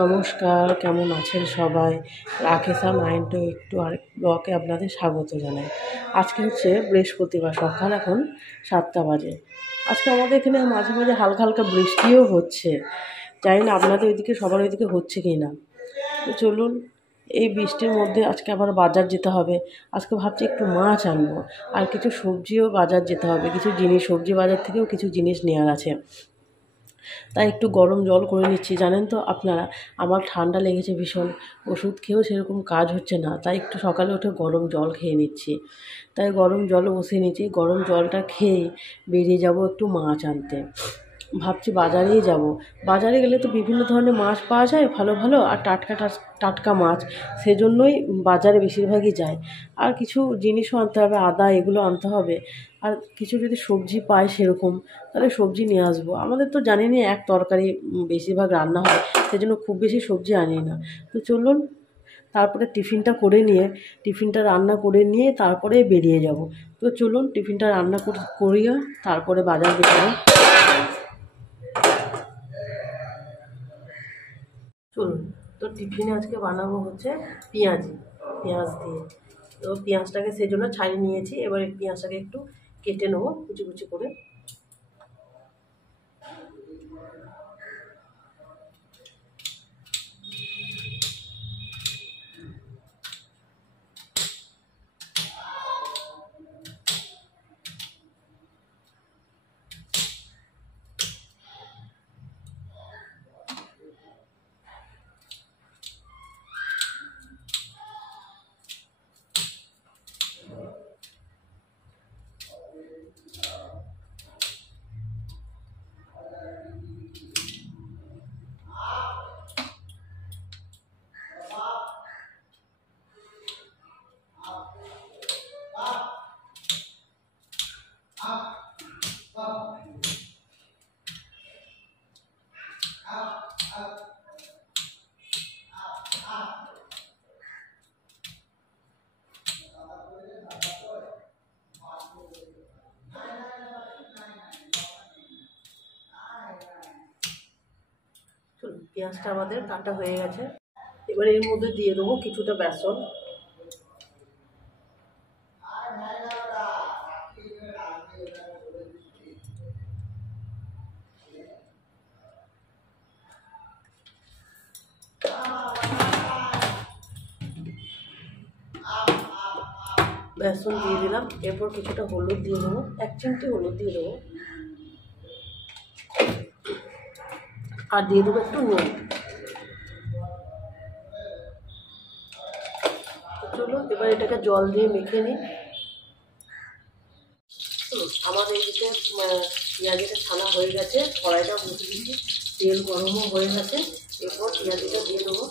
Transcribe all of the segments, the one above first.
নমস্কার, কেমন আছেন সবাই? রাকেশা মাইন্ড একটু আরেক ব্লকে আপনাদের স্বাগত জানাই। আজকে হচ্ছে বৃহস্পতিবার, সকাল এখন 7টা বাজে। আজকে আমাদের এখানে মাঝে মাঝে হালকা হালকা বৃষ্টিও হচ্ছে। জানি না আপনাদের ওইদিকে সবার ওইদিকে হচ্ছে কি না। তো চলুন, এই বৃষ্টির মধ্যে আজকে আবার বাজার যেতে হবে। আজকে ভাবছি একটু মাছ আনবো, আর কিছু সবজিও বাজার যেতে হবে। কিছু জিনিস সবজি বাজার থেকেও কিছু জিনিস নেওয়ার আছে। তাই একটু গরম জল করে নিচ্ছি। জানেন তো আপনারা, আমার ঠান্ডা লেগেছে ভীষণ, ওষুধ খেয়েও সেরকম কাজ হচ্ছে না, তাই একটু সকালে উঠে গরম জল খেয়ে নিচ্ছি। তাই গরম জলও বসিয়ে নিচ্ছি। গরম জলটা খেয়ে বেরিয়ে যাব একটু মাছ আনতে। ভাবছি বাজারেই যাব। বাজারে গেলে তো বিভিন্ন ধরনের মাছ পাওয়া যায়, ভালো ভালো আর টাটকা টাটকা মাছ। সেজন্যই বাজারে বেশিরভাগই যায়। আর কিছু জিনিসও আনতে হবে, আদা এগুলো আনতে হবে। আর কিছু যদি সবজি পাই সেরকম, তাহলে সবজি নিয়ে আসবো। আমাদের তো জানেনই এক তরকারি বেশিরভাগ রান্না হয়, সেজন্য খুব বেশি সবজি আনি না। তো চলুন, তারপরে টিফিনটা রান্না করে নিয়ে তারপরে বেরিয়ে যাব। তো চলুন, টিফিনটা রান্না করিয়ে তারপরে বাজার বেরোবো। চলুন, তো টিফিনে আজকে বানাবো হচ্ছে পেঁয়াজ দিয়ে। তো পেঁয়াজটাকে সেজন্য ছাড়িয়ে নিয়েছি। এবার এই পেঁয়াজটাকে একটু কেটে নেবো কুচি কুচি করে। চলুন, পেঁয়াজটা আমাদের কাটা হয়ে গেছে। এবার এর মধ্যে দিয়ে দেবো কিছুটা বেসন। বেসন দিয়ে দিলাম। এরপর কিছুটা হলুদ দিয়ে দেবো, 1 চিমটি হলুদ দিয়ে দেবো। আর দিয়ে দেবো একটু নুন। চলুন, এবার এটাকে জল দিয়ে মেখে নিই। আমাদের এদিকে পেঁয়াজিটা ছানা হয়ে গেছে। কড়াইটা বসে দিচ্ছি, তেল গরমও হয়ে গেছে। এরপর পেঁয়াজিটা দিয়ে দেবো।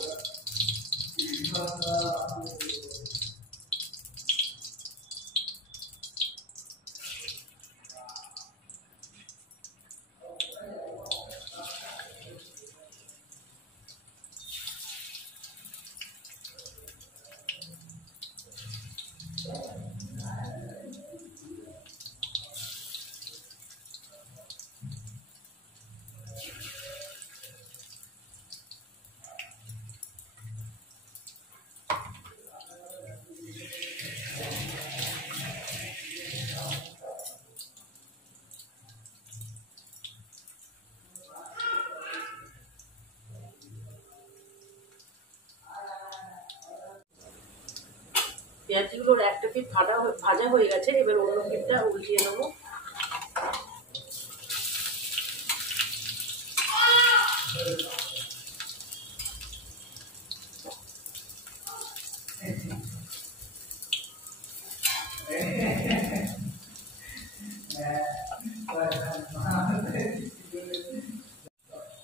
পেঁয়াজগুলোর একটা পিঠ ভাজা হয়ে গেছে। এবার অন্য পিঠটা উল্টিয়ে নেবো।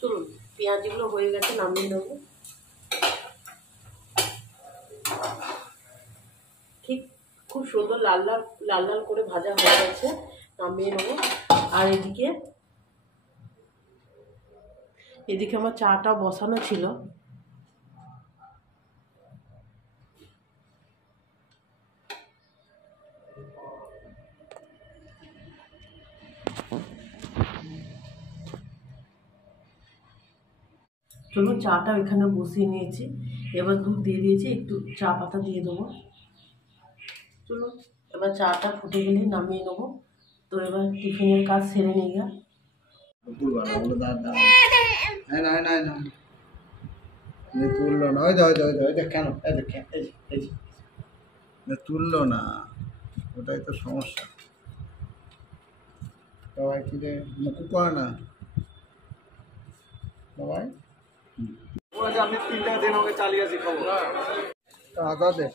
চলুন, পেঁয়াজগুলো হয়ে গেছে, নামিয়ে নেবো। ঠিক খুব সুন্দর লাল লাল লাল লাল করে ভাজা হয়ে গেছে, নামিয়ে নেবো। আর এদিকে আমার চাটা বসানো ছিল। চলুন চাটা এখানে বসিয়ে নিয়েছি, এবার দুধ দিয়ে দিয়েছি, একটু চা পাতা দিয়ে দেবো। চলুন এবার চাটা ফুটে গেলে নামিয়ে নেবো। তো এবার টিফিনের কাজ সেরে নিয়ে গা। তুললো না, কেন তুললো না, ওটাই তো সমস্যা। সবাই কি রে মুখু করে না সবাই। আমি 3টা দিন ওকে চালিয়েছি খবর টাকা দে।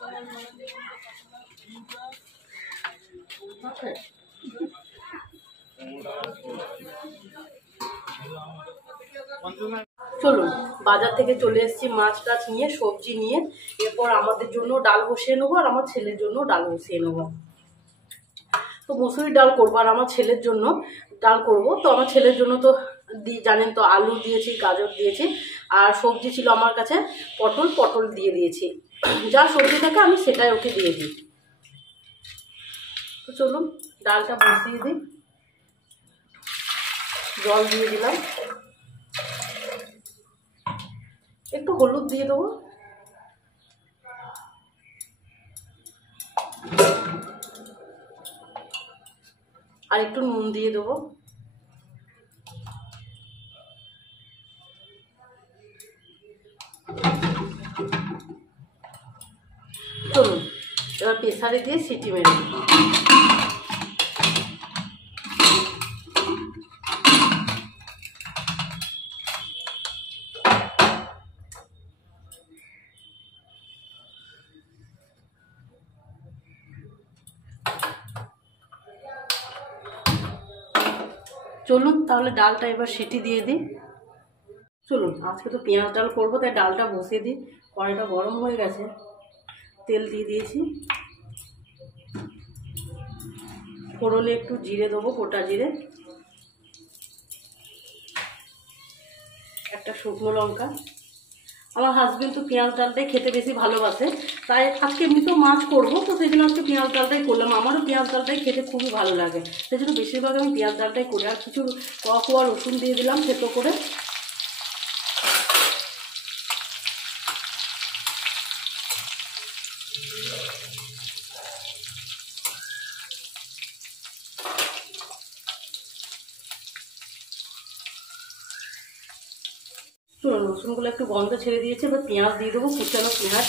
চলুন বাজার থেকে চলে এসেছি মাছ টাছ নিয়ে, সবজি নিয়ে। এরপর আমাদের জন্য ডাল বসিয়ে নেবো আর আমার ছেলের জন্য ডাল বসিয়ে নেবো। তো মসুরির ডাল করবো আর আমার ছেলের জন্য ডাল করব। তো আমার ছেলের জন্য তো জানেন তো আলু দিয়েছি, গাজর দিয়েছি, আর সবজি ছিল আমার কাছে পটল দিয়ে দিয়েছি। যা সবজি থাকে আমি সেটাই ওকে দিয়ে দিই। তো চলুন ডালটা বসিয়ে দিই, জল দিয়ে দিলাম, একটু হলুদ দিয়ে দেবো, আর একটু নুন দিয়ে দেবো। চলুন এবার প্রেসারে দিয়ে সিটি মেরে দিই। চলুন তাহলে ডালটা এবার সিটি দিয়ে দিই। চলুন আজকে তো পেঁয়াজ ডাল করবো, তাই ডালটা বসিয়ে দিই। কড়াইটা গরম হয়ে গেছে, তেল দিয়ে দিয়েছি, ফোড়নে একটু জিরে দেবো, গোটা জিরে, একটা শুকনো লঙ্কা। আমার হাজবেন্ড তো পেঁয়াজ ডালটাই খেতে বেশি ভালোবাসে, তাই আজকে এমনিতেও মাছ করবো, তো সেই জন্য আজকে পেঁয়াজ ডালটাই করলাম। আমারও পেঁয়াজ ডালটাই খেতে খুবই ভালো লাগে, সেই জন্য বেশিরভাগ আমি পেঁয়াজ ডালটাই করি। আর কিছু কোয়া রসুন দিয়ে দিলাম থেতো করে। চলুন রসুনগুলো একটু গন্ধ ছেড়ে দিয়েছে, এবার পেঁয়াজ দিয়ে দেবো, কুচানো পেঁয়াজ।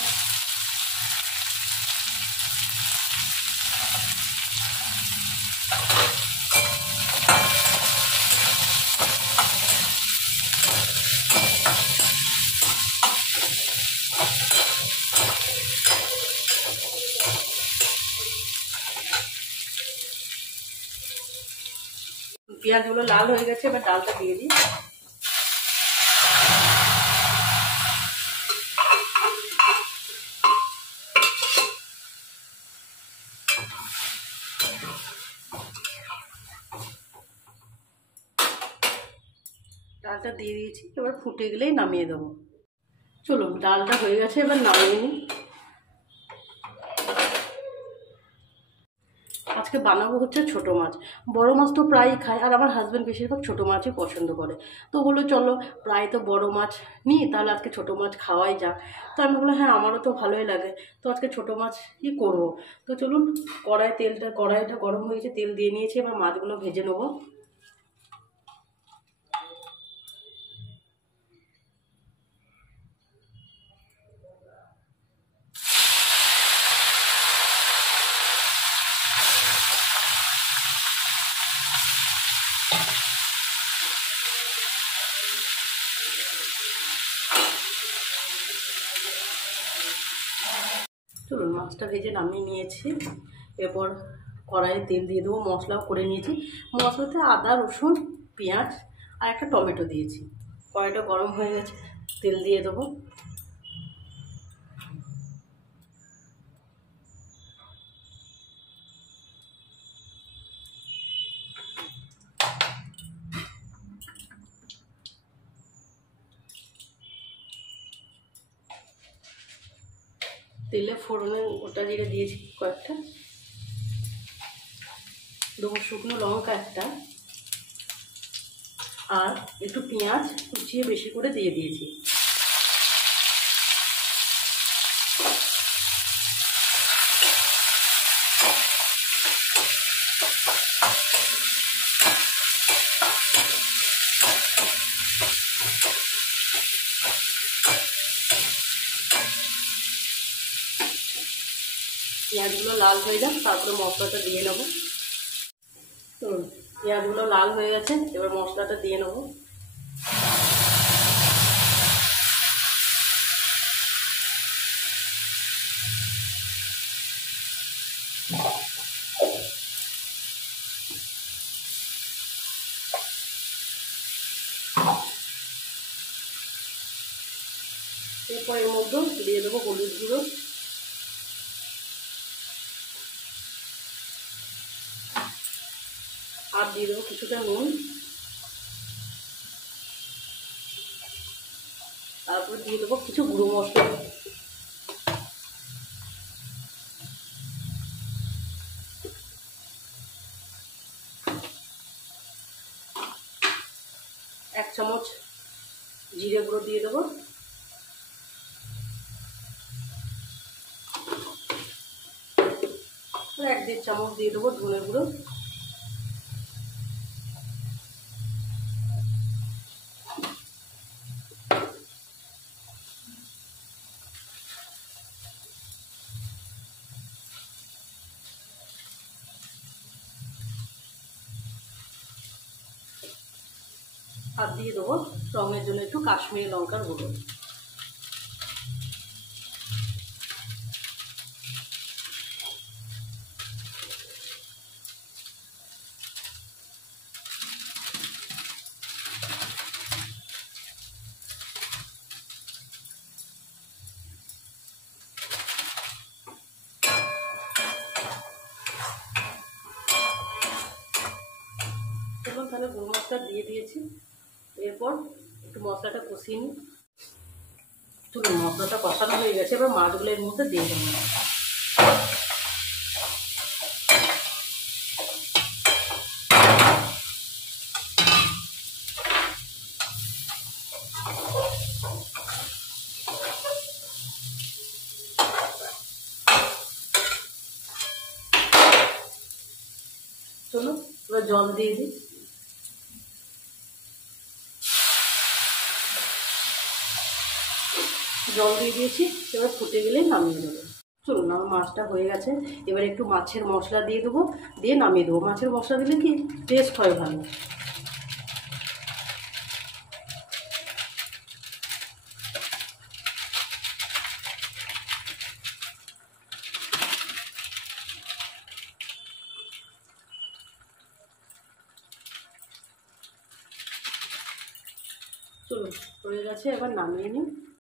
পেঁয়াজগুলো লাল হয়ে গেছে, এবার ডালটা দিয়ে দিই। ডালটা দিয়ে দিয়েছি, এবার ফুটে গেলেই নামিয়ে দেবো। চলুন ডালটা হয়ে গেছে, এবার নামিয়ে নিই। আজকে বানাবো হচ্ছে ছোটো মাছ। বড় মাছ তো প্রায়ই খায়, আর আমার হাজব্যান্ড বেশিরভাগ ছোটো মাছই পছন্দ করে। তো বললো চলো প্রায় তো বড় মাছ নিই, তাহলে আজকে ছোটো মাছ খাওয়াই যাক। তো আমি বললাম হ্যাঁ আমারও তো ভালোই লাগে, তো আজকে ছোটো মাছই করবো। তো চলুন কড়াইটা গরম হয়েছে, তেল দিয়ে নিয়েছি, এবার মাছগুলো ভেজে নেবো। চলুন মাছটা ভেজে নামিয়ে নিয়েছি, এরপর কড়াইয়ে তেল দিয়ে দেবো, মশলাও করে নিয়েছি। মশলাতে আদা, রসুন, পেঁয়াজ আর একটা টমেটো দিয়েছি। কড়াইটা গরম হয়ে গেছে, তেল দিয়ে দেবো। তেলে ফোড়নে গোটা জিরে দিয়েছি কয়েকটা, দেবো শুকনো লঙ্কা একটা, আর একটু পেঁয়াজ কুচিয়ে বেশি করে দিয়ে দিয়েছি। পেঁয়াজগুলো লাল হয়ে যাক, তারপরে মশলাটা দিয়ে নেবো। চলুন, পেঁয়াজগুলো লাল হয়ে গেছে, এবার মশলাটা দিয়ে নেবো। এরপর এর মধ্যে দিয়ে দেবো হলুদ গুঁড়ো, আর দিয়ে দেবো কিছুটা নুন, তারপর দিয়ে দেবো কিছু গুঁড়ো মশলা। এক চামচ জিরে গুঁড়ো দিয়ে দেবো, এক দেড় চামচ দিয়ে দেবো ধনে গুঁড়ো, আর দিয়ে দেবো রঙের জন্য একটু কাশ্মীরি লঙ্কার গুঁড়ো। এবং তাহলে গুঁড়ো মশলা দিয়ে দিয়েছি, এরপর একটু মশলাটা কষিয়ে নিই। চলুন, মশলাটা কষানো হয়ে গেছে, এবার মাছগুলো এর মধ্যে দিয়ে দেবো। চলুন, এবার জল দিয়ে দিই। জল দিয়ে দিয়েছি, এবার ফুটে গেলে নামিয়ে দেবো। চলুন, আমার মাছটা হয়ে গেছে, এবার একটু মাছের মশলা দিয়ে দেবো, দিয়ে নামিয়ে দেবো। মাছের মশলা দিলে কি টেস্ট হয় ভালো। চলুন, হয়ে গেছে, এবার নামিয়ে নিই।